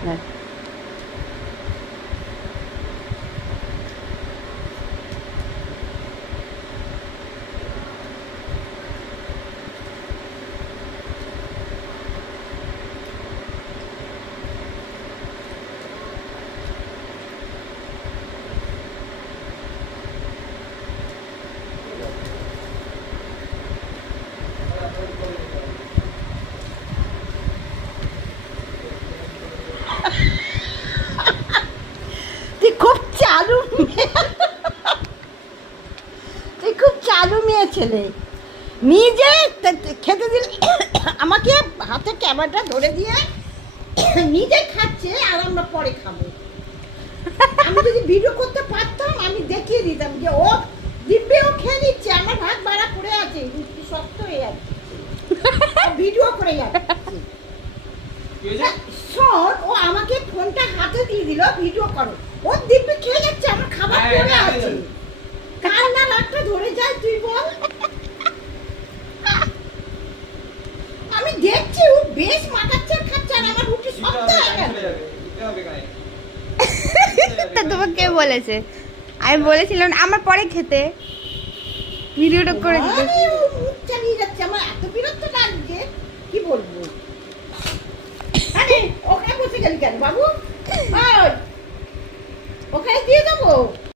তুই খুব চালু তুই খুব চালু মেয়ে ছেলে। নিজে খেতে দিলে আমাকে হাতে ক্যামেরাটা ধরে দিয়ে নিজে খাচ্ছে আর আমরা পরে খাবো। আমি যদি ভিডিও করতে পারতাম আমি দেখিয়ে দিতাম যে ও দিব্যেও খেয়ে নিচ্ছে, আমার ভাত বাড়া করে আছে, শক্ত হয়ে যাচ্ছে, ভিডিও করে যাচ্ছে। শোন, ও আমাকে ফোনটা হাতে দিয়ে দিল, ভিডিও করো, ও দিব্যে খেয়ে যাচ্ছে, আমার খাবার পড়ে আছে, কার না রাতটা ধরে যায় তুই বল। আমি দেখছি ও বেশ মাখাচ্ছে আর খাচ্ছে আর আমার রুটি শক্ত হয়ে গেছে। তা তোমাকে কে বলেছে? আমি বলেছিলাম আমার পরে খেতে, ভিডিওটা করে দিতে। মুখ চালিয়ে যাচ্ছে, আমার এত বিরক্ত লাগছে কি বলবো। আরে ওখানে বসে গেলি কেন বাবু?